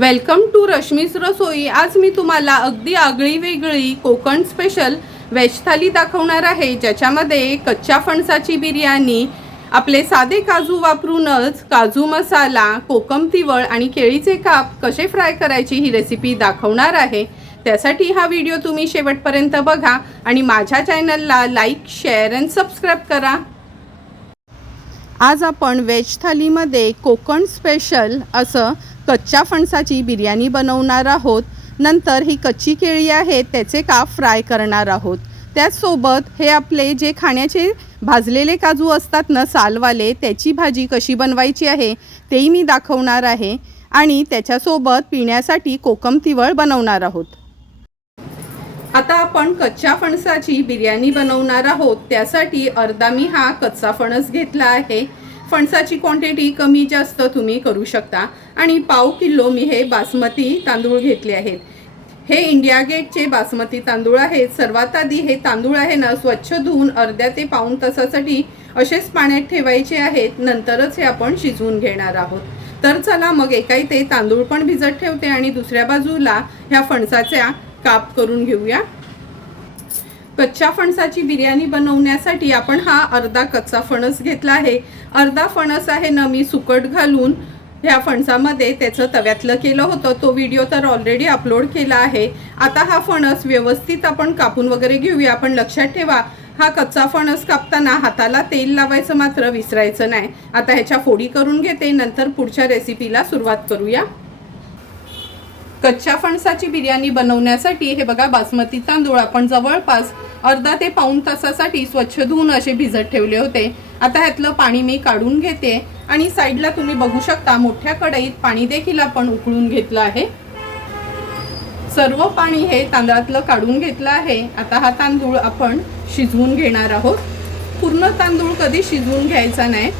Welcome to Rashmi's रसोई। आज मी तुम्हाला अगदी आगळी वेगळी कोकण स्पेशल व्हेज थाली दाखवणार आहे, ज्याच्यामध्ये कच्च्या फणसाची बिर्याणी, आपले साधे काजू वापरूनच काजू मसाला, कोकम तिवळ आणि केळीचे काप कसे फ्राय करायची ही रेसिपी दाखवणार आहे। त्यासाठी हा व्हिडिओ तुम्ही शेवटपर्यंत बघा आणि माझ्या चॅनलला लाईक, शेअर आणि सबस्क्राइब करा। आज आपण व्हेज थालीमध्ये कोकण स्पेशल असं कच्च्या फणसाची बिर्याणी बनवणार आहोत। नंतर ही कच्ची केळी आहे त्याचे काप फ्राय करणार आहोत। त्याचसोबत हे आपले जे खाण्याचे भाजलेले काजू असतात ना, सालवाले, त्याची भाजी कशी बनवायची आहे तेही मी दाखवणार आहे आणि त्याच्यासोबत पिण्यासाठी कोकम तिवळ बनवणार आहोत। आता आपण कच्च्या फणसाची बिर्याणी बनवणार आहोत। त्यासाठी अर्धा मी हा कच्चा फणस घेतला आहे। फणसाची क्वांटिटी कमी जास्त तुम्ही करू शकता आणि पाव किलो मी हे बासमती तांदूळ घेतले आहेत। हे इंडिया गेटचे बासमती तांदूळ आहेत। सर्वात आधी हे तांदूळ आहे ना, स्वच्छ धुवून अर्ध्या ते पाऊण तासासाठी असेच पाण्यात ठेवायचे आहेत। नंतरच हे आपण शिजवून घेणार आहोत। तर चला मग एका इथे तांदूळ पण भिजत ठेवते आणि दुसऱ्या बाजूला ह्या फणसाच्या काप करून घेऊया। कच्च्या फणसाची बिर्याणी बनवण्यासाठी आपण हा अर्धा कच्चा फणस घेतला आहे। अर्धा फणस आहे ना, मी सुकट घालून ह्या फणसामध्ये त्याचं तव्यातलं केलं होतं। तो व्हिडिओ तर ऑलरेडी अपलोड केला आहे। आता हा फणस व्यवस्थित आपण कापून वगैरे घेऊया। पण लक्षात ठेवा, हा कच्चा फणस कापताना हाताला तेल लावायचं मात्र विसरायचं नाही। आता ह्याच्या फोडी करून घेते, नंतर पुढच्या रेसिपीला सुरुवात करूया। कच्च्या फणसाची बिर्याणी बनवण्यासाठी हे बघा, बासमती तांदूळ आपण जवळपास अर्धा ते पाऊण तासासाठी स्वच्छ धुवून असे भिजत ठेवले होते। आता ह्यातलं पाणी मी काढून घेते आणि साईडला तुम्ही बघू शकता मोठ्या कढईत पाणी देखील आपण उकळून घेतलं आहे। सर्व पाणी हे तांदळातलं काढून घेतलं आहे। आता हा तांदूळ आपण शिजवून घेणार आहोत। पूर्ण तांदूळ कधी शिजवून घ्यायचा नाही।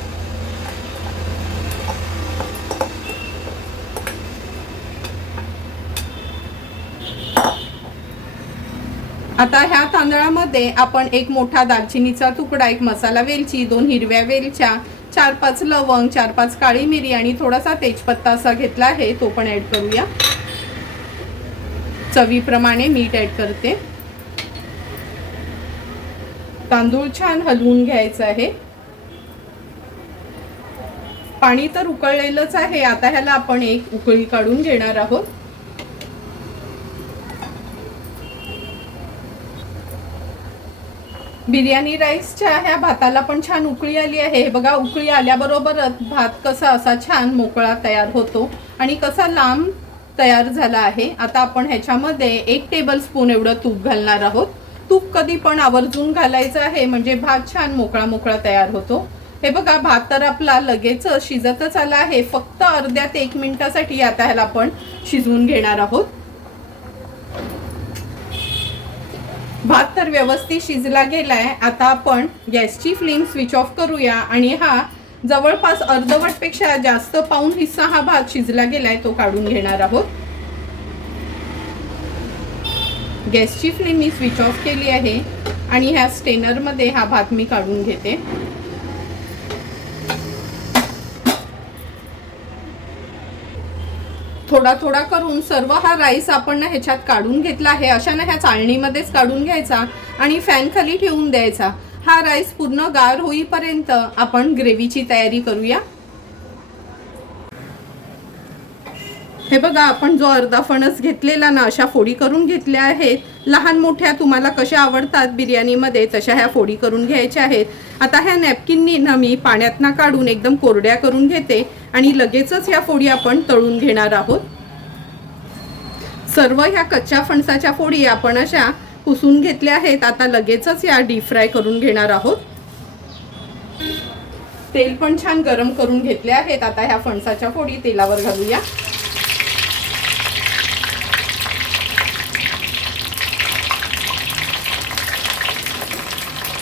आता ह्या तांदळामध्ये आपण एक मोठा दालचिनीचा तुकडा, एक मसाला वेलची, 2 हिरव्या वेलच्या, 4-5 लवंग, 4-5 काळी मिरी आणि थोडासा तेजपत्ता असा घेतला आहे, तो पण ॲड करूया। चवीप्रमाणे मीठ ॲड करते। तांदूळ छान हलवून घ्यायचं आहे। पाणी तर उकळलेलंच आहे। आता ह्याला आपण एक उकळी काढून घेणार आहोत। बिर्याणी राईसच्या ह्या भाताला पण छान उकळी आली आहे। बघा, उकळी आल्याबरोबरच भात कसा असा छान मोकळा तयार होतो आणि कसा लांब तयार झाला आहे। आता आपण ह्याच्यामध्ये 1 टेबलस्पून एवढं तूप घालणार आहोत। तूप कधी पण आवर्जून घालायचं आहे, म्हणजे भात छान मोकळा मोकळा तयार होतो। हे बघा, भात तर आपला लगेच शिजतच आला आहे। फक्त अर्ध्या ते 1 मिनिटासाठी आता ह्याला आपण शिजवून घेणार आहोत। भात तर व्यवस्थित शिजला गेलाय। आता आपण गॅसची फ्लेम स्विच ऑफ करूया आणि हा जवळपास अर्धवटपेक्षा जास्त पाऊण हिस्सा हा भात शिजला गेलाय, तो काढून घेणार आहोत। गॅसची फ्लेम मी स्विच ऑफ केली आहे आणि ह्या स्टेनरमध्ये हा भात मी काढून घेते। थोडा थोडा करून सर्व हा राईस आपण ना ह्याच्यात काढून घेतला आहे। अशा ना ह्या चाळणीमध्येच काढून घ्यायचा आणि फॅन खाली ठेवून द्यायचा। हा राईस पूर्ण गार होईपर्यंत आपण ग्रेव्हीची तयारी करूया। हे बघा, आपण जो अर्धा फणस घेतलेला ना, अशा फोडी करून घेतल्या आहेत। लहान मोठ्या तुम्हाला कशा आवडतात बिर्याणीमध्ये तशा ह्या फोडी करून घ्यायच्या आहेत। आता ह्या नॅपकिननी ना मी पाण्यातनं काढून एकदम कोरड्या करून घेते आणि लगेचच ह्या फोडी आपण तळून घेणार आहोत। सर्व ह्या कच्च्या फणसाच्या फोडी आपण अशा पुसून घेतल्या आहेत। आता लगेचच या डीप फ्राय करून घेणार आहोत। तेल पण छान गरम करून घेतले आहेत। आता ह्या फणसाच्या फोडी तेलावर घालूया।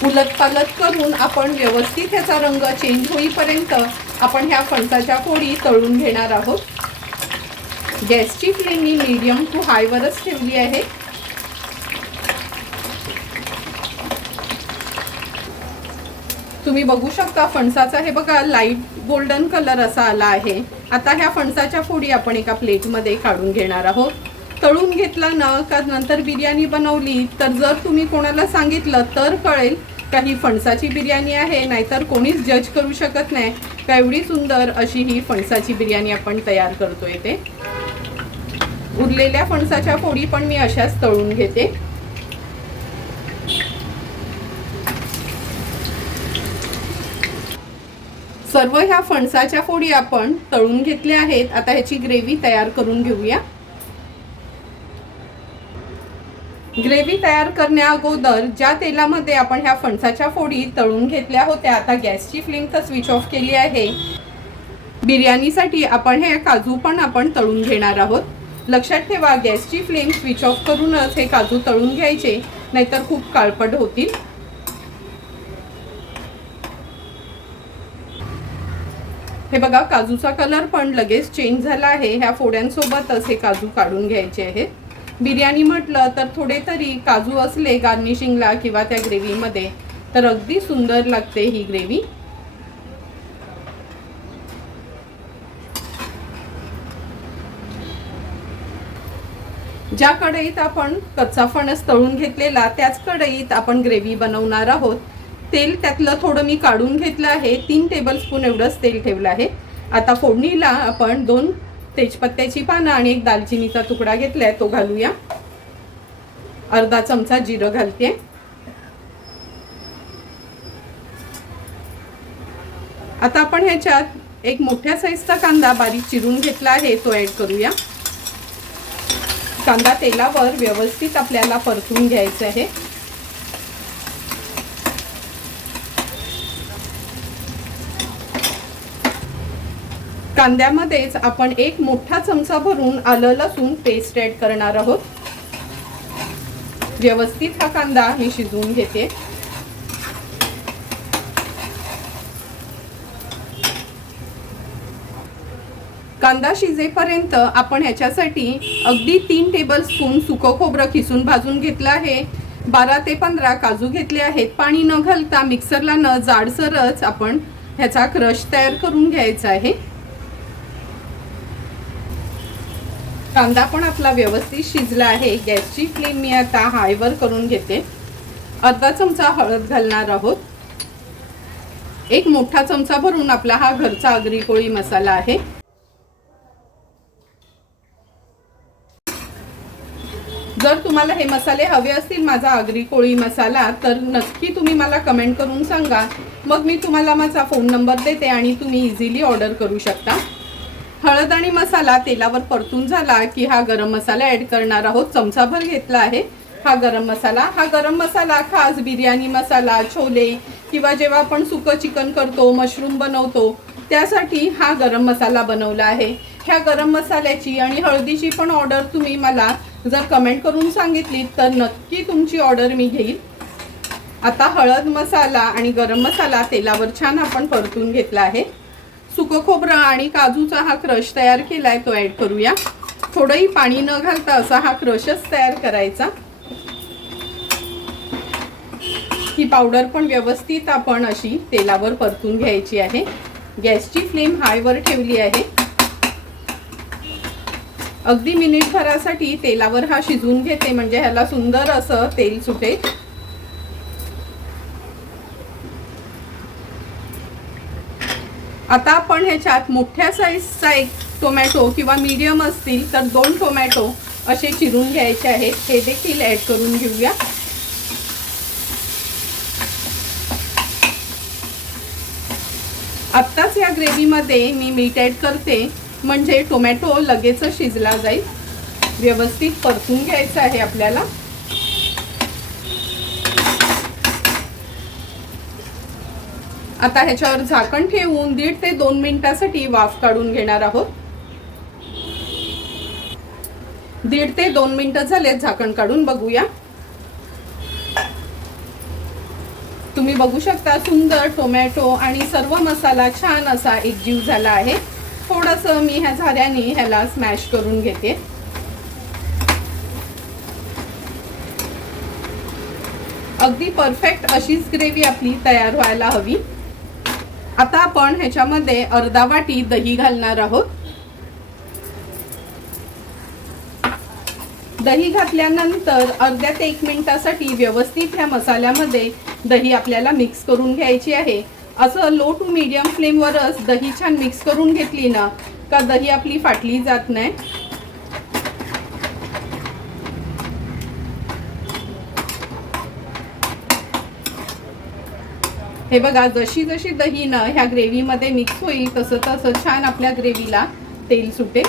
उलट पालट करून आपण व्यवस्थित ह्याचा रंग चेंज होईपर्यंत आपण ह्या फणसाच्या फोडी तळून घेणार आहोत। गॅसची फ्लेम मी मीडियम टू हाय वरच ठेवली आहे। तुम्ही बघू शकता फणसाचा हे बघा लाईट गोल्डन कलर असा आला आहे। आता ह्या फणसाच्या फोडी आपण एका प्लेटमध्ये काढून घेणार आहोत. तळून घेतला ना का नंतर बिर्याणी बनवली तर जर तुम्ही कोणाला सांगितलं तर कळेल का ही फणसाची बिर्याणी आहे, नाहीतर कोणीच जज करू शकत नाही का एवढी सुंदर अशी ही फणसाची बिर्याणी आपण तयार करतोय ते. उरलेल्या फणसाच्या फोडी पण मी अशाच तळून घेते. सर्व ह्या फणसाच्या फोडी आपण तळून घेतल्या आहेत. आता ह्याची ग्रेव्ही तयार करून घेऊया. ग्रेव्ही तयार करण्या अगोदर ज्या तेलामध्ये आपण ह्या फणसाच्या फोडी तळून घेतल्या होत्या, आता गॅसची फ्लेम तर स्विच ऑफ केली आहे. बिर्याणीसाठी आपण हे काजू पण आपण तळून घेणार आहोत. लक्षात ठेवा, गॅसची फ्लेम स्विच ऑफ करूनच हे काजू तळून घ्यायचे, नाहीतर खूप काळपट होतील. हे बघा, काजूचा कलर पण लगेच चेंज झाला आहे. ह्या फोड्यांसोबतच हे काजू काढून घ्यायचे आहेत. बिर्याणी म्हटलं तर थोडे तरी काजू असले गार्निशिंगला किंवा त्या ग्रेव्हीमध्ये तर अगदी सुंदर लागते ही ग्रेव्ही. ज्या कढईत आपण कच्चा फणस तळून घेतलेला त्याच कढईत आपण ग्रेव्ही बनवणार आहोत. तेल त्यातलं थोडं मी काढून घेतलं आहे. 3 टेबलस्पून एवढंच तेल ठेवलं आहे. आता फोडणीला आपण 2 तेजपत्त्याची पानं आणि 1 दालचिनीचा तुकडा घेतलाय, तो घालूया. अर्धा चमचा जिरं घालते. आता आपण ह्याच्यात एक मोठ्या साईजचा कांदा बारीक चिरून घेतला आहे, तो ऍड करूया. कांदा तेलावर व्यवस्थित आपल्याला परतून घ्यायचा आहे. कांद्यामध्येच आपण 1 मोठा चमचा भरून आलं लसूण पेस्ट ऍड करणार आहोत. व्यवस्थित हा कांदा मी शिजवून घेते. कांदा शिजेपर्यंत आपण ह्याच्यासाठी अगदी 3 टेबलस्पून सुकं खोबरं किसून भाजून घेतलं आहे. 12 ते 15 काजू घेतले आहेत. पाणी न घालता मिक्सरला न जाडसरच आपण ह्याचा क्रश तयार करून घ्यायचा आहे. कांदा पण आपला व्यवस्थित शिजला आहे. गॅसची फ्लेम मी आता हायवर करून घेते. अर्धा चमचा हळद घालणार आहोत. 1 मोठा चमचा भरून आपला हा घरचा आगरी कोळी मसाला आहे. जर तुम्हाला हे मसाले हवे असतील, माझा आगरी कोळी मसाला, तर नक्की तुम्ही मला कमेंट करून सांगा. मग मी तुम्हाला माझा फोन नंबर देते आणि तुम्ही इझिली ऑर्डर करू शकता. हळद आणि मसाला तेलावर परतून झाला की हा गरम मसाला ऍड करणार आहोत. चमचाभर घेतला आहे हा गरम मसाला. हा गरम मसाला खास बिर्याणी मसाला, छोले किंवा जेव्हा आपण सुकं चिकन करतो, मशरूम बनवतो, त्यासाठी हा गरम मसाला बनवला आहे. ह्या गरम मसाल्याची आणि हळदीची पण ऑर्डर तुम्ही मला जर कमेंट करून सांगितली तर नक्की तुमची ऑर्डर मी घेईल. आता हळद, मसाला आणि गरम मसाला तेलावर छान आपण परतून घेतला आहे. सुकं खोबरं आणि काजूचा हा क्रश तयार केलाय, तो ऍड करूया. थोडंही पाणी न घालता असा हा क्रशच तयार करायचा. ही पावडर पण व्यवस्थित आपण अशी तेलावर परतून घ्यायची आहे. गॅसची फ्लेम हायवर ठेवली आहे. अगदी मिनिटभरासाठी तेलावर हा शिजवून घेते, म्हणजे ह्याला सुंदर असं तेल सुटेल. आता आपण ह्याच्यात मोठ्या साईजचा 1 टोमॅटो किंवा मीडियम असतील तर 2 टोमॅटो असे चिरून घ्यायचे आहेत. हे देखील ऍड करून घेऊया. आत्ताच या ग्रेव्हीमध्ये मी मीठ ऍड करते, म्हणजे टोमॅटो लगेच शिजला जाईल. व्यवस्थित परतून घ्यायचं आहे आपल्याला. आता ह्याच्यावर झाकण ठेवून 1.5 ते 2 मिनिटांसाठी वाफ काढून घेणार आहोत. 1.5 ते 2 मिनिटं झाले, झाकण काढून बघूया. तुम्ही बघू शकता सुंदर टोमॅटो आणि सर्व मसाला छान असा एकजीव झाला आहे. थोडंसं मी ह्या झाऱ्याने ह्याला स्मॅश करून घेते. अगदी परफेक्ट अशीच ग्रेव्ही आपली तयार व्हायला हवी. आता आपण ह्याच्यामध्ये अर्धा वाटी दही घालणार आहोत. दही घातल्यानंतर अर्ध्या ते 1 मिनिटासाठी व्यवस्थित ह्या मसाल्यामध्ये दही आपल्याला मिक्स करून घ्यायची आहे. असं लो टू मीडियम फ्लेमवरच दही छान मिक्स करून घेतली ना का दही आपली फाटली जात नाही. हे बघा, जशी जशी दही ना ह्या ग्रेव्हीमध्ये मिक्स होईल तसं तसं छान आपल्या ग्रेव्हीला तेल सुटेल.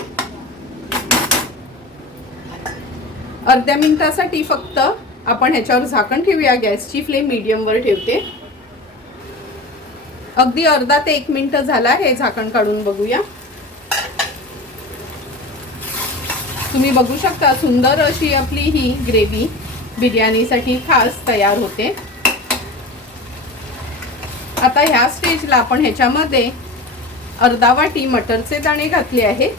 अर्ध्या मिनिटासाठी फक्त आपण ह्याच्यावर झाकण ठेवूया. गॅसची फ्लेम मीडियमवर ठेवते. अगदी अर्धा ते 1 मिनिट झाला आहे. झाकण काढून बघूया. तुम्ही बघू शकता सुंदर अशी आपली ही ग्रेव्ही बिर्याणीसाठी खास तयार होते. आता ह्या स्टेजला आपण ह्याच्यामध्ये अर्धा वाटी मटरचे दाणे घातले आहे.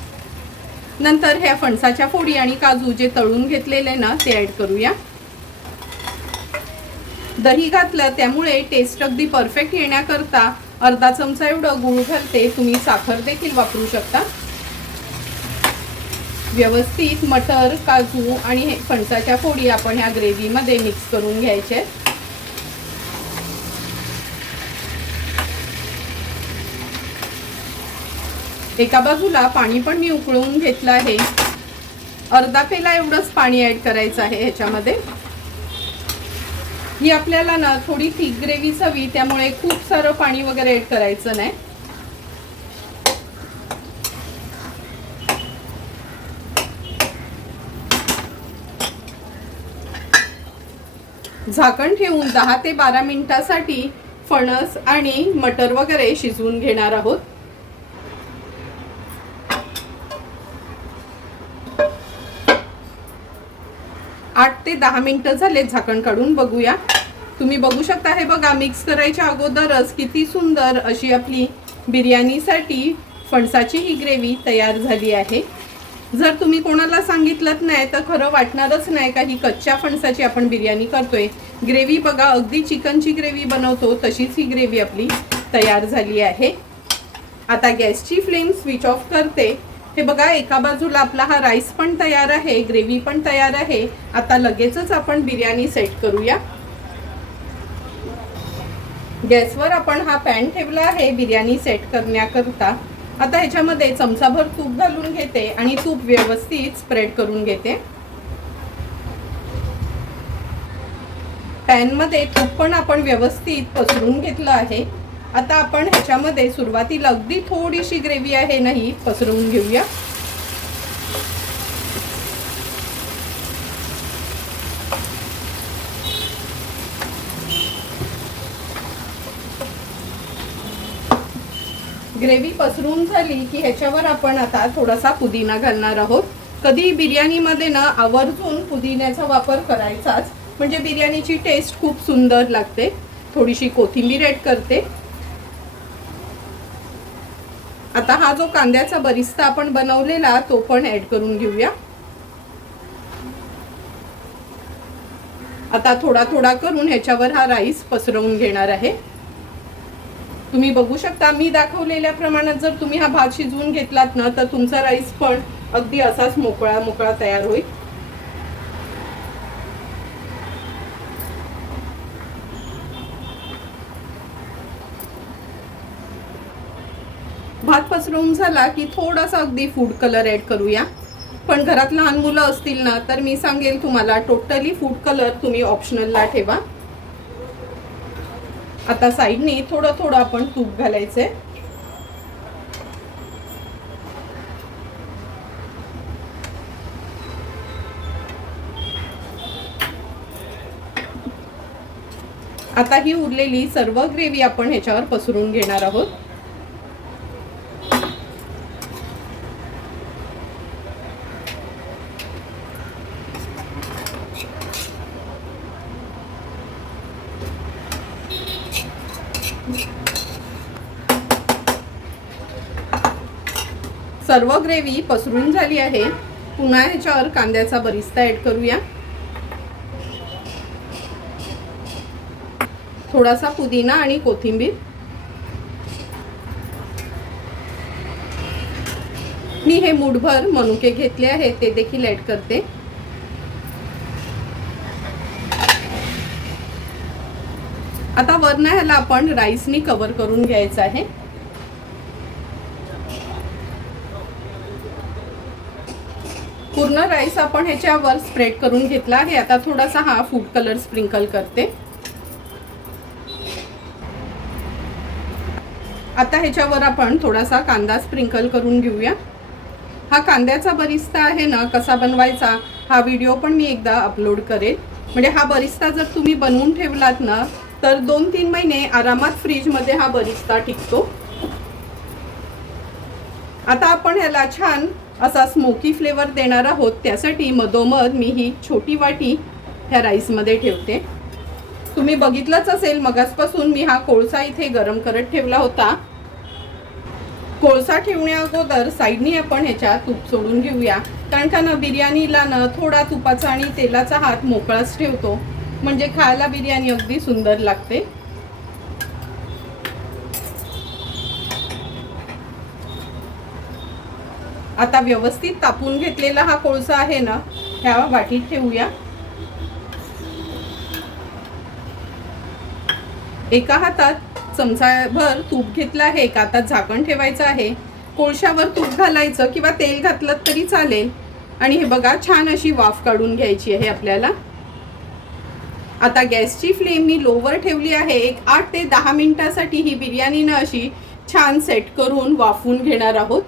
नंतर ह्या फणसाच्या फोडी आणि काजू जे तळून घेतलेले ना ते ॲड करूया. दही घातलं त्यामुळे टेस्ट अगदी परफेक्ट येण्याकरता अर्धा चमचा एवढं गूळ घालते. तुम्ही साखर देखील वापरू शकता. व्यवस्थित मटर, काजू आणि हे फणसाच्या फोडी आपण ह्या ग्रेव्हीमध्ये मिक्स करून घ्यायचे. एका बाजूला पाणी पण मी उकळवून घेतलं आहे. अर्धा पेला एवढंच पाणी ॲड करायचं आहे ह्याच्यामध्ये. ही आपल्याला ना थोडी थिक ग्रेव्हीच हवी, त्यामुळे खूप सारं पाणी वगैरे ॲड करायचं नाही. झाकण ठेवून 10 ते 12 मिनिटासाठी फणस आणि मटर वगैरे शिजवून घेणार आहोत. आठ ते 10 मिनिटं झाले. झाकण काढून बघूया. तुम्ही बघू शकता हे बघा, मिक्स करायच्या अगोदरच किती सुंदर अशी आपली बिर्याणीसाठी फणसाची ही ग्रेव्ही तयार झाली आहे. जर तुम्ही कोणाला सांगितलं नाही तर खरं वाटणारच नाही का ही कच्च्या फणसाची आपण बिर्याणी करतोय. ग्रेव्ही बघा, अगदी चिकनची ग्रेव्ही बनवतो तशीच ही ग्रेव्ही आपली तयार झाली आहे. आता गॅसची फ्लेम स्विच ऑफ करते. हे बघा, एका बाजूला आपला हा राईस पण तयार आहे, ग्रेव्ही पण तयार आहे. आता लगेचच आपण बिर्याणी सेट करूया. गॅसवर आपण हा पॅन ठेवला आहे बिर्याणी सेट करण्याकरता. आता ह्याच्यामध्ये चमचाभर तूप घालून घेते आणि तूप व्यवस्थित स्प्रेड करून घेते. पॅनमध्ये तूप पण आपण व्यवस्थित पसरून घेतलं आहे. आता आपण ह्याच्यामध्ये सुरुवातीला अगदी थोडीशी ग्रेव्ही आहे ना ही पसरवून घेऊया. ग्रेव्ही पसरून झाली की ह्याच्यावर आपण आता थोडासा पुदिना घालणार आहोत. कधी बिर्याणीमध्ये ना आवर्जून पुदिन्याचा वापर करायचाच, म्हणजे बिर्याणीची टेस्ट खूप सुंदर लागते. थोडीशी कोथिंबीर ॲड करते. आता हा जो कांद्याचा बरिस्ता आपण बनवलेला तो पण ॲड करून घेऊया. आता थोडा थोडा करून ह्याच्यावर हा राईस पसरवून घेणार आहे. तुम्ही बघू शकता मी दाखवलेल्या प्रमाणात जर तुम्ही हा भात शिजवून घेतलात ना तर तुमचा राईस पण अगदी असाच मोकळा मोकळा तयार होईल. भात पसरवून झाला की थोडासा अगदी फूड कलर ॲड करूया. पण घरात लहान मुलं असतील ना तर मी सांगेल तुम्हाला टोटली फूड कलर तुम्ही ऑप्शनलला ठेवा. आता साईडनी थोडं थोडं आपण तूप घालायचंय. आता ही उरलेली सर्व ग्रेव्ही आपण ह्याच्यावर पसरून घेणार आहोत. सर्व ग्रेव्ही पसरून झाली आहे. पुन्हा ह्याच्यावर कांद्याचा बरिस्ता ॲड करूया. थोडासा पुदिना आणि कोथिंबीर. मी हे मूठभर मनुके घेतले आहेत ते देखील ॲड करते. आता वरनं ह्याला आपण राईसनी कव्हर करून घ्यायचं आहे. पूर्ण राईस आपण ह्याच्यावर स्प्रेड करून घेतला आहे. आता थोडासा हा फूड कलर स्प्रिंकल करते. आता ह्याच्यावर आपण थोडासा कांदा स्प्रिंकल करून घेऊया. हा कांद्याचा बरिस्ता आहे ना, कसा बनवायचा हा व्हिडिओ पण मी एकदा अपलोड करेल. म्हणजे हा बरिस्ता जर तुम्ही बनवून ठेवलात ना तर 2-3 महिने आरामात फ्रीजमध्ये हा बरिस्ता टिकतो. आता आपण ह्याला छान असा स्मोकी फ्लेवर देणार आहोत. त्यासाठी मधोमध मी ही छोटी वाटी ह्या राईसमध्ये ठेवते. तुम्ही बघितलंच असेल मगासपासून मी हा कोळसा इथे गरम करत ठेवला होता. कोळसा ठेवण्या अगोदर साईडनी आपण ह्याच्या तूप सोडून घेऊया. कारण का ना बिर्याणीला ना थोडा तुपाचा आणि तेलाचा हात मोकळाच ठेवतो, म्हणजे खायला बिर्याणी अगदी सुंदर लागते. आता व्यवस्थित तापून घेतलेला हा कोळसा आहे ना ह्या वाटीत ठेवूया. एका हातात चमचाभर तूप घेतलं आहे. एका हातात झाकण ठेवायचं आहे. कोळशावर तूप घालायचं किंवा तेल घातलं तरी चालेल. आणि हे बघा छान अशी वाफ काढून घ्यायची आहे आपल्याला. आता गॅसची फ्लेम मी लोवर ठेवली आहे. एक 8 ते 10 मिनिटासाठी ही बिर्याणी ना अशी छान सेट करून वाफवून घेणार आहोत.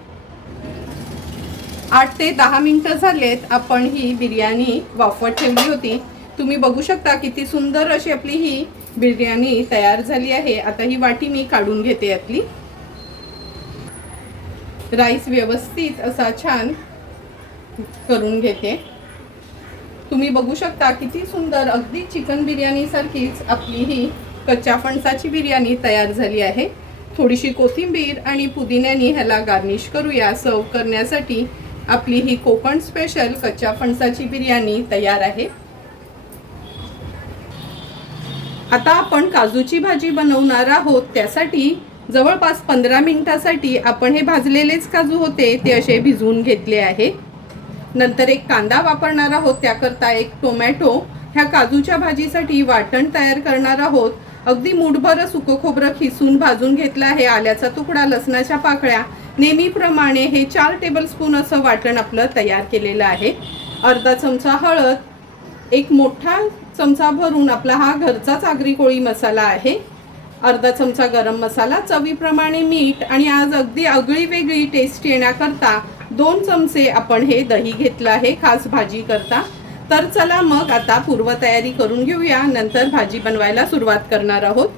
8 ते 10 मिनिटं झालेत. आपण ही बिर्याणी वाफवत ठेवली होती. तुम्ही बघू शकता किती सुंदर अशी आपली ही बिर्याणी तयार झाली आहे. आता ही वाटी मी काढून घेते. यातली राईस व्यवस्थित असा छान करून घेते. तुम्ही बघू शकता किती सुंदर अगदी चिकन बिर्याणी सारखीच आपली ही कच्च्या फणसाची बिर्याणी तयार झाली आहे. थोडीशी कोथिंबीर आणि पुदिन्याने ह्याला गार्निश करूया. सर्व करण्यासाठी आपली ही कोकण स्पेशल कच्च्या फणसाची बिर्याणी तयार आहे. आता आपण काजूची भाजी बनवणार आहोत. त्यासाठी जवळपास 15 मिनिटासाठी आपण हे भाजलेलेच काजू होते ते असे भिजवून घेतले आहे. नंतर एक कांदा वापरणार आहोत. त्याकरता एक टोमॅटो. ह्या काजूच्या भाजीसाठी वाटण तयार करणार आहोत. अगदी मूठभर सुकं खोबरं खिसून भाजून घेतलं आहे. आल्याचा तुकडा, लसणाच्या पाकळ्या. नेहमीप्रमाणे हे 4 टेबलस्पून असं वाटण आपलं तयार केलेलं आहे. अर्धा चमचा हळद, एक मोठा चमचा भरून आपला हा घरचाच आगरी कोळी मसाला आहे. अर्धा चमचा गरम मसाला, चवीप्रमाणे मीठ आणि आज अगदी आगळी वेगळी टेस्ट येण्याकरता 2 चमचे आपण हे दही घेतलं आहे खास भाजी करता. तर चला मग आता पूर्वतयारी करून घेऊया. नंतर भाजी बनवायला सुरुवात करणार आहोत.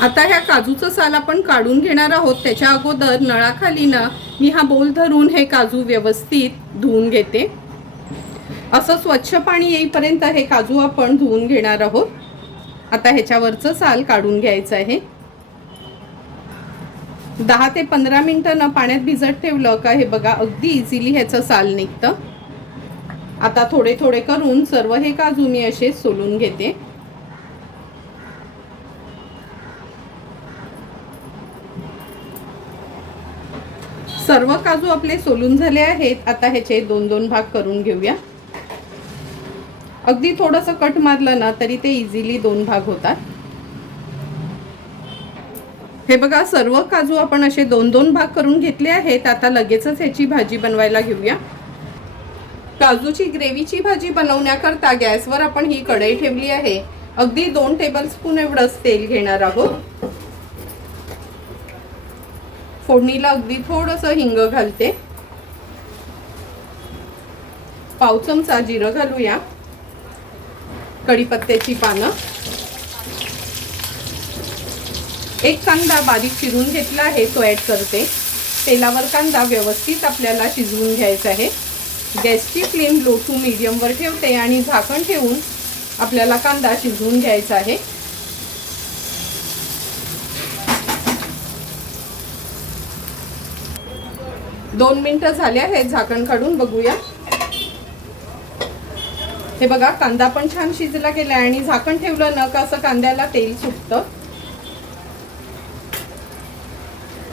आता ह्या काजूचं साल आपण काढून घेणार आहोत. त्याच्या अगोदर नळाखाली ना मी हा बोल धरून हे काजू व्यवस्थित धुवून घेते. असं स्वच्छ पाणी येईपर्यंत हे काजू आपण धुवून घेणार आहोत. आता ह्याच्यावरचं साल काढून घ्यायचं आहे. 10 ते 15 मिनिटं ना पाण्यात भिजत ठेवलं का हे बघा अगदी इझिली ह्याचं साल निघतं. आता थोडे थोडे करून सर्व हे काजू मी असे सोलून घेते. सर्व काजू आपले सोलून झाले आहेत. आता ह्याचे 2-2 भाग करून घेऊया. अगदी थोडंसं कट मारलं ना तरी ते इझिली 2 भाग होतात. हे बघा सर्व काजू आपण असे 2-2 भाग करून घेतले आहेत. आता लगेचच ह्याची भाजी बनवायला घेऊया. काजूची ग्रेव्हीची भाजी बनवण्याकरता गॅसवर आपण ही कढई ठेवली आहे. अगदी 2 टेबलस्पून एवढंच तेल घेणार आहोत. फोडणीला अगदी थोडंसं हिंग घालते. पाव चमचा जिरं घालूया. कढीपत्त्याची पानं. एक कांदा बारीक चिरून घेतला आहे तो ॲड करते. तेलावर कांदा व्यवस्थित आपल्याला शिजवून घ्यायचा आहे. गॅसची फ्लेम लो टू मीडियमवर ठेवते आणि झाकण ठेवून आपल्याला कांदा शिजवून घ्यायचा आहे. दोन मिनिटं झाले आहेत. झाकण काढून बघूया. हे बघा कांदा पण छान शिजला गेला आणि झाकण ठेवलं ना का असं कांद्याला तेल सुटतं.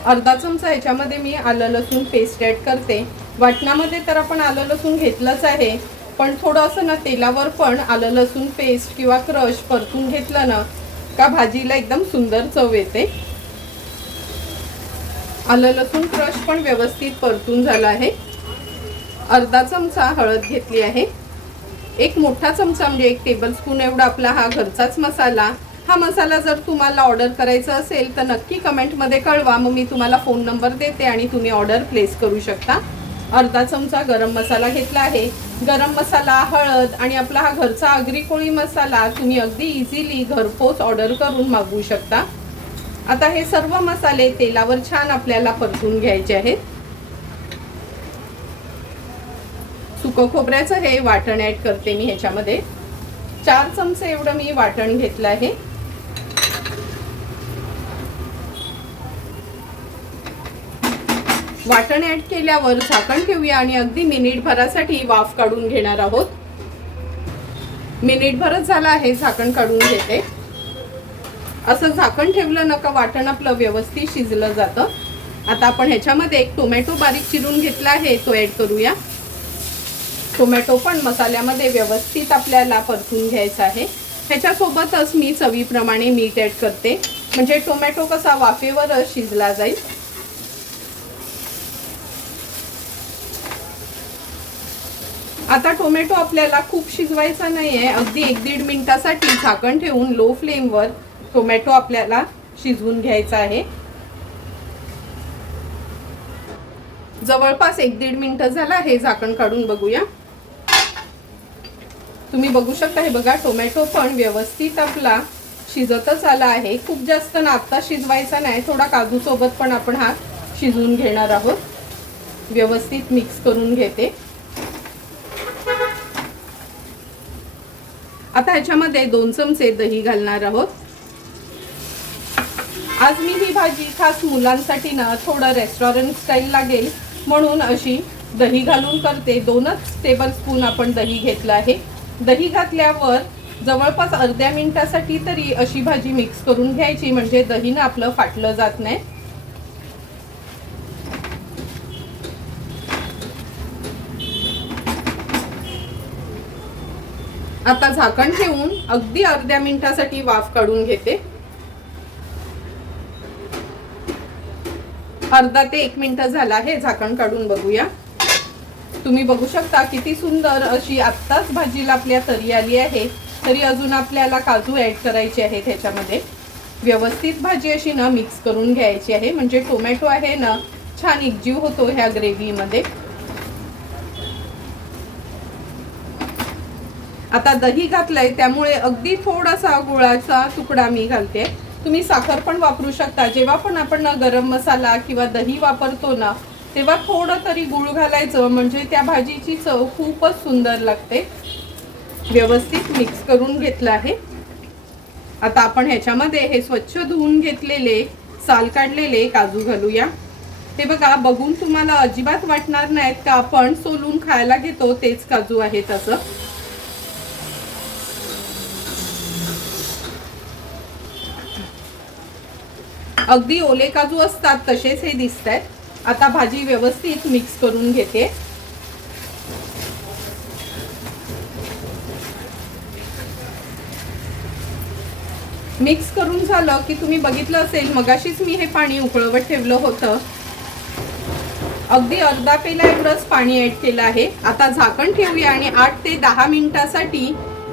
अर्धा चमचा याच्यामध्ये मी आलं लसूण पेस्ट ॲड करते. वाटणामध्ये तर आपण आलं लसूण घेतलंच आहे, पण थोडं असं ना तेलावर पण आलं लसूण पेस्ट किंवा क्रश परतून घेतलं ना का भाजीला एकदम सुंदर चव येते। आलं लसूण क्रश पण व्यवस्थित परतून झाला आहे। अर्धा चमचा हळद घेतली आहे। एक मोठा चमचा म्हणजे 1 टेबलस्पून एवढा आपला हा घरचाच मसाला। हा मसाला जर तुम्हाला ऑर्डर करायचा असेल तर नक्की कमेंटमध्ये कळवा, मग मी तुम्हाला फोन नंबर देते आणि तुम्ही ऑर्डर प्लेस करू शकता। अर्धा चमचा गरम मसाला घेतला आहे। गरम मसाला, हळद आणि आपला हा घरचा आगरी कोळी मसाला तुम्ही अगदी इझिली घरपोच ऑर्डर करून मागवू शकता। आता हे सर्व मसाले तेलावर छान आपल्याला परतून घ्यायचे आहेत। सुकं खोबऱ्याचं हे वाटण ऍड करते मी ह्याच्यामध्ये। 4 चमचे एवढं मी वाटण घेतलं आहे। वाटण ऍड केल्यावर झाकण ठेवूया आणि अगदी मिनिटभरासाठी वाफ काढून घेणार आहोत। मिनिटभरच झाला आहे, झाकण काढून घेते। असं झाकण ठेवलं ना का वाटण आपलं व्यवस्थित शिजलं जातं। आता आपण ह्याच्यामध्ये 1 टोमॅटो बारीक चिरून घेतला आहे, तो ऍड करूया। टोमॅटो पण मसाल्यामध्ये व्यवस्थित आपल्याला परतून घ्यायचा आहे। ह्याच्यासोबतच मी चवीप्रमाणे मीठ ऍड करते, म्हणजे टोमॅटो कसा वाफेवर शिजला जाईल। आता टोमॅटो आपल्याला खूप शिजवायचा नाहीये, अगदी 1-1.5 मिनिटासाठी झाकण ठेवून लो फ्लेमवर टोमॅटो आपल्याला शिजवून घ्यायचा आहे। जवळपास 1-1.5 मिनिट झाला आहे, झाकण काढून बघूया। तुम्ही बघू शकता, हे बघा टोमॅटो पण व्यवस्थित आपला शिजतच आला आहे। खूप जास्त ना आता शिजवायचा नाही, थोडा काजू सोबत पण आपण हा शिजवून घेणार आहोत। व्यवस्थित मिक्स करून घेते। आता ह्याच्यामध्ये 2 चमचे दही घालणार आहोत। आज मी ही भाजी खास मुलांसाठी ना थोडं रेस्टॉरंट स्टाईल लागेल म्हणून अशी दही घालून करते। 2च टेबलस्पून आपण दही घेतलं आहे। दही घातल्यावर जवळपास अर्ध्या मिनिटासाठी तरी अशी भाजी मिक्स करून घ्यायची, म्हणजे दहीनं आपलं फाटलं जात नाही। आता झाकण ठेवून अगदी अर्ध्या मिनिटासाठी वाफ काढून घेते। अर्धा ते 1 मिनिट झाला आहे, झाकण काढून बघूया। तुम्ही बघू शकता किती सुंदर अशी आत्ताच भाजीला आपल्या तरी आली आहे। तरी अजून आपल्याला काजू ऍड करायचे आहेत ह्याच्यामध्ये। व्यवस्थित भाजी अशी ना मिक्स करून घ्यायची आहे, म्हणजे टोमॅटो आहे ना छान एकजीव होतो ह्या ग्रेव्हीमध्ये। आता दही घातलंय त्यामुळे अगदी थोडासा गुळाचा तुकडा मी घालते। तुम्ही साखर पण वापरू शकता। जेव्हा पण आपण गरम मसाला किंवा दही वापरतो ना तेव्हा थोडं तरी गुळ घालायचं, म्हणजे त्या भाजीची चव खूपच सुंदर लागते। व्यवस्थित मिक्स करून घेतलं आहे। आता आपण ह्याच्यामध्ये हे स्वच्छ धुवून घेतलेले साल काढलेले काजू घालूया। हे बघा, बघून तुम्हाला अजिबात वाटणार नाहीत का आपण सोलून खायला घेतो तेच काजू आहेत असं। अगदी ओले काजू असतात तसेच हे दिसतात। आता भाजी व्यवस्थित मिक्स करून घेते। मिक्स करून झालं की तुम्ही बघितलं असेल मगाशीच मी हे पाणी उकळवत ठेवलं होतं। अगदी अर्धा पेला एवढंच पाणी ऍड केलं आहे। आता झाकण ठेवूया आणि 8 ते 10 मिनिटासाठी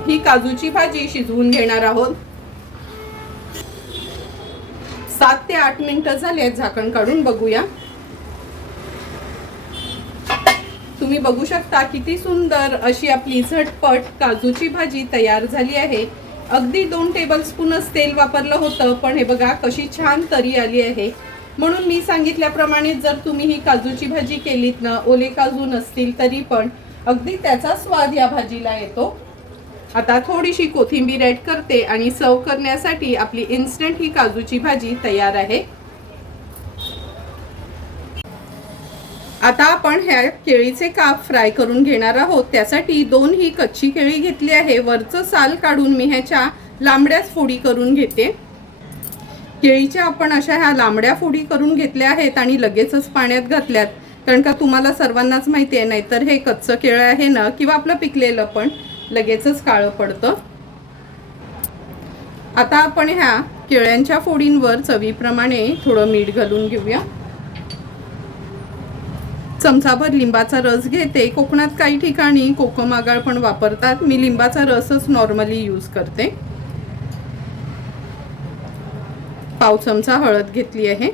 ही काजूची भाजी शिजवून घेणार आहोत। 7 ते 8 मिनिटं झाले, झाकण काढून बघूया। तुम्ही बघू शकता किती सुंदर अशी आपली झटपट काजूची भाजी तयार झाली आहे। अगदी 2 टेबलस्पूनच तेल वापरलं होतं, पण हे बघा कशी छान तरी आली आहे। म्हणून मी सांगितल्याप्रमाणे जर तुम्ही ही काजूची भाजी केलीत ना, ओले काजू नसतील तरी पण अगदी त्याचा स्वाद या भाजीला येतो। आता थोडीशी कोथिंबीर ऍड करते आणि सर्व करण्यासाठी आपली इन्स्टंट ही काजूची भाजी तयार आहे। आता आपण ह्या केळीचे काप फ्राय करून घेणार आहोत। त्यासाठी 2 ही कच्ची केळी घेतली आहे। वरचं साल काढून मी ह्याच्या लांबड्याच फोडी करून घेते। केळीच्या आपण अशा ह्या लांबड्या फोडी करून घेतल्या आहेत आणि लगेचच पाण्यात घातल्यात, कारण का तुम्हाला सर्वांनाच माहिती आहे नाहीतर हे कच्चं केळं आहे ना किंवा आपलं पिकलेलं पण लगेचच काळं पडतं। आता आपण ह्या केळ्यांच्या फोडींवर चवीप्रमाणे थोडं मीठ घालून घेऊया. चमचाभर लिंबाचा रस घेते. कोकणात काही ठिकाणी कोकम आगळ पण वापरतात. मी लिंबाचा रसच नॉर्मली यूज करते. पाव चमचा हळद घेतली आहे.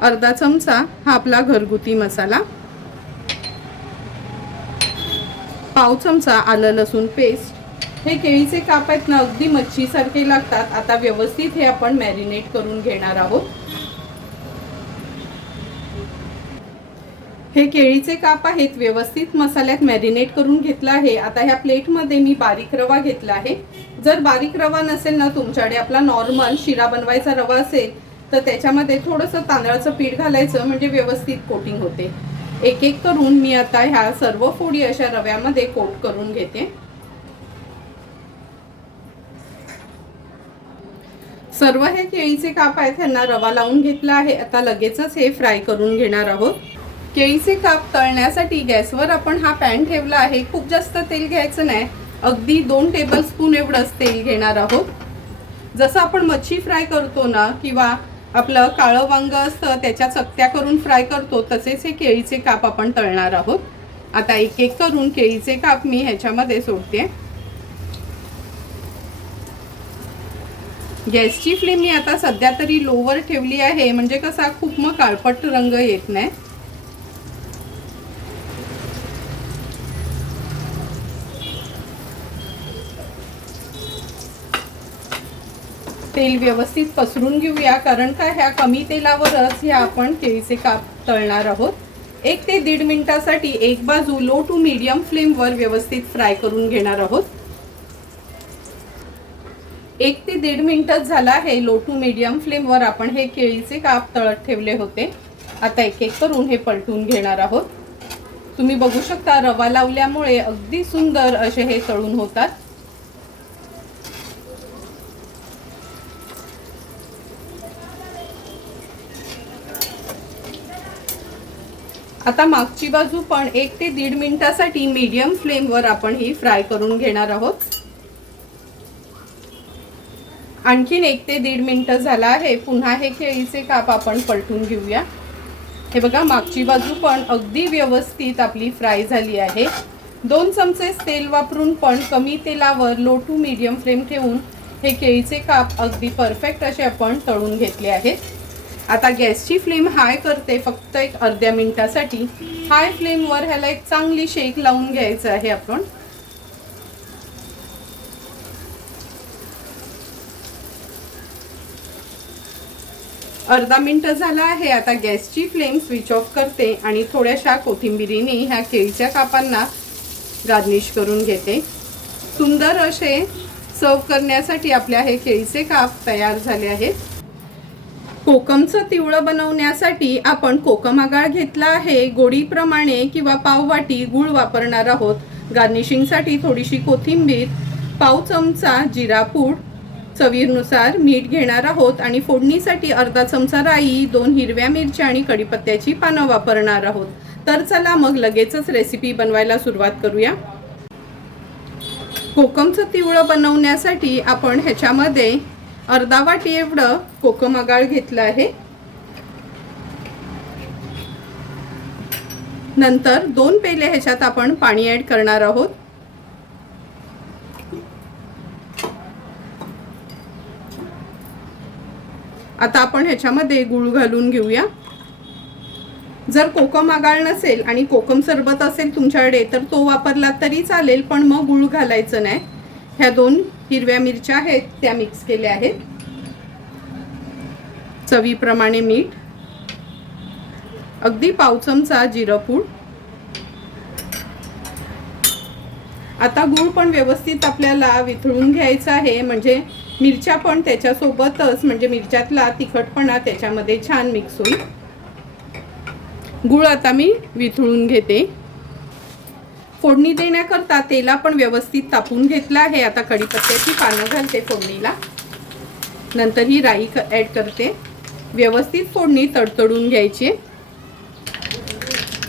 अर्धा चमचा हा आपला घरगुती मसाला. पाव चमचा आलं लसूण पेस्ट. हे केळीचे काप आहेत ना, अगदी मच्छीसारखे लागतात. आता व्यवस्थित हे आपण मॅरिनेट करून घेणार आहोत. हे केळीचे काप आहेत व्यवस्थित मसाल्यात मॅरिनेट करून घेतला आहे. आता ह्या प्लेटमध्ये मी बारीक रवा घेतला आहे. जर बारीक रवा नसेल ना तुमच्याकडे, आपला नॉर्मल शिरा बनवायचा रवा असेल तर त्याच्यामध्ये थोडंसं तांदळाचं पीठ घालायचं, म्हणजे व्यवस्थित कोटिंग होते. एक एक करून मी आता ह्या सर्व फोडी अशा रव्यामध्ये कोट करून घेते. सर्व हे केळीचे काप आहेत त्यांना रवा लावून घेतला आहे. आता लगेचच हे फ्राय करून घेणार आहोत. केळीचे काप तळण्यासाठी गॅसवर आपण हा पॅन ठेवला आहे. खूप जास्त तेल घ्यायचं नाही, अगदी 2 टेबलस्पून एवढंच तेल घेणार आहोत. जसं आपण मच्छी फ्राय करतो ना, किंवा आपलं काळं वांग असतं त्याच्या चकत्या करून फ्राय करतो, तसेच हे केळीचे काप आपण तळणार आहोत. आता एक एक करून केळीचे काप मी ह्याच्यामध्ये सोडते. गॅसची फ्लेम मी आता सध्या तरी लोवर ठेवली आहे, म्हणजे कसा खूप मग काळपट रंग येत नाही. तेल व्यवस्थित पसरून घेऊया, कारण का ह्या कमी तेलावरच ह्या आपण केळीचे काप तळणार आहोत. 1 ते 1.5 मिनिटासाठी एक बाजू लो टू मीडियम फ्लेमवर व्यवस्थित फ्राय करून घेणार आहोत. 1 ते 1.5 मिनिटच झाला आहे. लो टू मीडियम फ्लेमवर आपण हे केळीचे काप तळत ठेवले होते. आता एक एक करून हे पलटून घेणार आहोत. तुम्ही बघू शकता रवा लावल्यामुळे अगदी सुंदर असे हे तळून होतात. आता मागची बाजू पण 1 ते 1.5 मिनिटासाठी मीडियम फ्लेमवर आपण ही फ्राय करून घेणार आहोत. आणखीन 1 ते 1.5 मिनिट झाला आहे. पुन्हा हे केळीचे काप आपण पलटून घेऊया. हे बघा, मागची बाजू पण अगदी व्यवस्थित आपली फ्राय झाली आहे. 2 चमचे तेल वापरून पण कमी तेलावर लो टू मीडियम फ्लेम ठेवून हे केळीचे काप अगदी परफेक्ट असे आपण तळून घेतले आहेत. आता गॅसची फ्लेम हाय करते, फक्त एक अर्ध्या मिनिटासाठी. हाय फ्लेमवर ह्याला एक चांगली शेक लावून घ्यायचं आहे आपण. अर्धा मिनिट झाला आहे. आता गॅसची फ्लेम स्विच ऑफ करते आणि थोड्याशा कोथिंबिरीने ह्या केळीच्या कापांना गार्निश करून घेते. सुंदर असे सर्व करण्यासाठी आपल्या हे केळीचे काप तयार झाले आहेत. कोकमचं तिवळं बनवण्यासाठी आपण कोकम आगळ घेतला आहे. गोडीप्रमाणे किंवा पाववाटी गूळ वापरणार आहोत. गार्निशिंगसाठी थोडीशी कोथिंबीर, पाव चमचा जिरा पूड, चवीनुसार मीठ घेणार आहोत आणि फोडणीसाठी अर्धा चमचा राई, 2 हिरव्या मिरच्या आणि कढीपत्त्याची पानं वापरणार आहोत. तर चला मग लगेचच रेसिपी बनवायला सुरुवात करूया. कोकमचं तिवळं बनवण्यासाठी आपण ह्याच्यामध्ये अर्धा वाटी एवढं कोकम आगळ घेतलं आहे. नंतर 2 पेले ह्याच्यात आपण पाणी ऍड करणार आहोत. आता आपण ह्याच्यामध्ये गूळ घालून घेऊया. जर कोकम आगळ नसेल आणि कोकम सरबत असेल तुमच्याकडे तर तो वापरला तरी चालेल, पण मग गूळ घालायचं नाही. ह्या 2 हिरव्या मिरच्या आहेत त्या मिक्स केल्या आहेत. चवीप्रमाणे मीठ, अगदी पाव चमचा जिरं पूड. आता गूळ पण व्यवस्थित आपल्याला वितळून घ्यायचा आहे, म्हणजे मिरच्या पण त्याच्यासोबतच, म्हणजे मिरच्यातला तिखटपणा त्याच्यामध्ये छान मिक्स होईल. गूळ आता मी वितळून घेते. फोडणी देण्याकरता तेला पण व्यवस्थित तापून घेतला आहे. आता कढीपत्त्याची पानं घालते फोडणीला. नंतर ही राई ॲड करते. व्यवस्थित फोडणी तडतडून घ्यायची.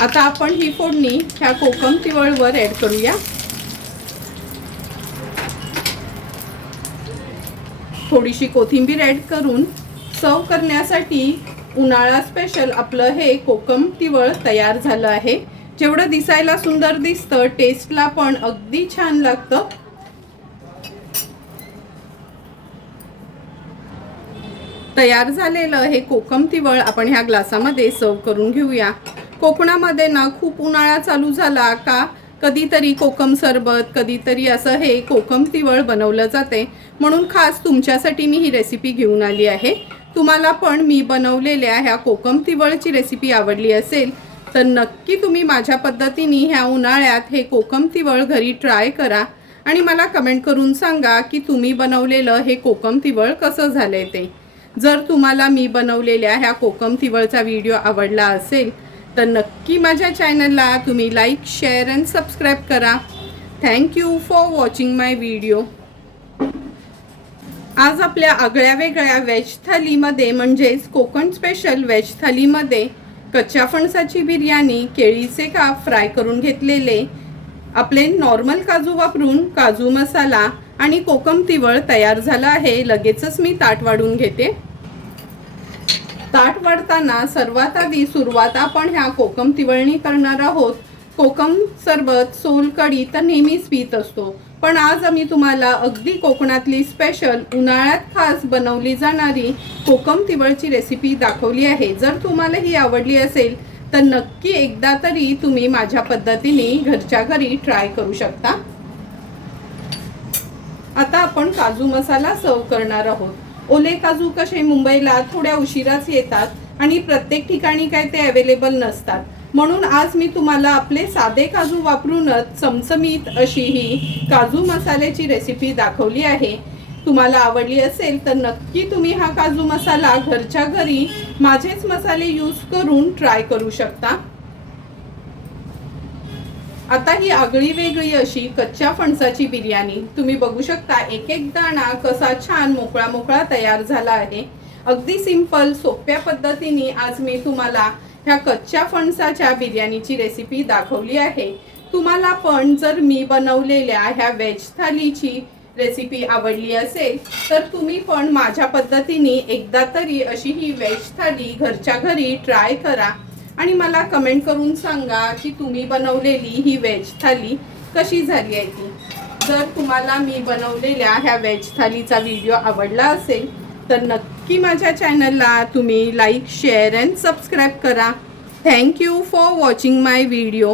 आता आपण ही फोडणी ह्या कोकम तिवळवर ॲड करूया. थोडीशी कोथिंबीर ॲड करून सर्व करण्यासाठी उन्हाळा स्पेशल आपलं हे कोकम तिवळ तयार झालं आहे। जेवढं दिसायला सुंदर दिसतं टेस्टला पण अगदी छान लागतं। तयार झालेलं हे कोकम तिवळ आपण ह्या ग्लासामध्ये सर्व करून घेऊया। कोकणामध्ये ना खूप उन्हाळा चालू झाला का कधीतरी कोकम सरबत, कधीतरी असं हे कोकम तिवळ बनवलं जाते, म्हणून खास तुमच्यासाठी मी ही रेसिपी घेऊन आली आहे। तुम्हाला पण मी बनवलेल्या ह्या कोकम तिवळची रेसिपी आवडली असेल तर नक्की तुम्ही माझ्या पद्धतीने ह्या उन्हाळ्यात हे कोकम तिवळ घरी ट्राय करा आणि मला कमेंट करून सांगा की तुम्ही बनवलेलं हे कोकम तिवळ कसं झालंय ते। जर तुम्हाला मी बनवलेल्या ह्या कोकम तिवळचा व्हिडिओ आवडला असेल तर नक्की माझ्या चॅनलला तुम्ही लाईक, शेअर अँड सबस्क्राईब करा। Thank you for watching my video. आज आपल्या आगळ्या वेगळ्या व्हेज थालीमध्ये म्हणजेच कोकण स्पेशल व्हेज थालीमध्ये कच्च्या फणसाची बिर्याणी, केळीचे काप फ्राय करून घेतलेले, आपले नॉर्मल काजू वापरून काजू मसाला आणि कोकम तिवळ तयार झाला आहे। लगेचच मी ताट वाढून घेते। ताट वाढताना सर्वात आधी सुरुवात आपण ह्या कोकम तिवळणी करणार आहोत। कोकम सरबत, सोलकढी तर नेहमीच पीत असतो, पण आज आम्ही तुम्हाला अगदी कोकणातली स्पेशल उन्हाळ्यात खास बनवली जाणारी कोकम तिवळची रेसिपी दाखवली आहे। जर तुम्हाला ही आवडली असेल तर नक्की एकदा तरी तुम्ही माझ्या पद्धतीने घरच्या घरी ट्राय करू शकता। आता आपण काजू मसाला सर्व करणार आहोत। ओले काजू कसे मुंबईला थोड्या उशिराच येतात आणि प्रत्येक ठिकाणी काय ते अवेलेबल नसतात, म्हणून आज मी तुम्हाला आपले साधे काजू वापरूनच चमचमीत अशी ही काजू मसाल्याची रेसिपी दाखवली आहे। तुम्हाला आवडली असेल तर नक्की तुम्ही हा काजू मसाला घरच्या घरी माझेच मसाले यूज करून ट्राय करू शकता। आता ही आगळी वेगळी अशी कच्च्या फणसाची बिर्याणी तुम्ही बघू शकता। एक एक दाणा कसा छान मोकळा मोकळा तयार झाला आहे। अगदी सिंपल सोप्या पद्धतीने आज मी तुम्हाला ह्या कच्च्या फणसाच्या बिर्याणीची रेसिपी दाखवली आहे। तुम्हाला पण जर मी बनवलेल्या ह्या व्हेज थालीची रेसिपी आवडली असेल तर तुम्ही पण माझ्या पद्धतीने एकदा तरी अशी ही व्हेज थाली घरच्या घरी ट्राय करा आणि मला कमेंट करून सांगा की तुम्ही बनवलेली ही व्हेज थाली कशी झाली आहे ती। जर तुम्हाला मी बनवलेल्या ह्या व्हेज थालीचा व्हिडिओ आवडला असेल तर नक्की माझ्या चॅनलला तुम्ही लाईक, शेअर अँड सबस्क्राईब करा। Thank you for watching my video.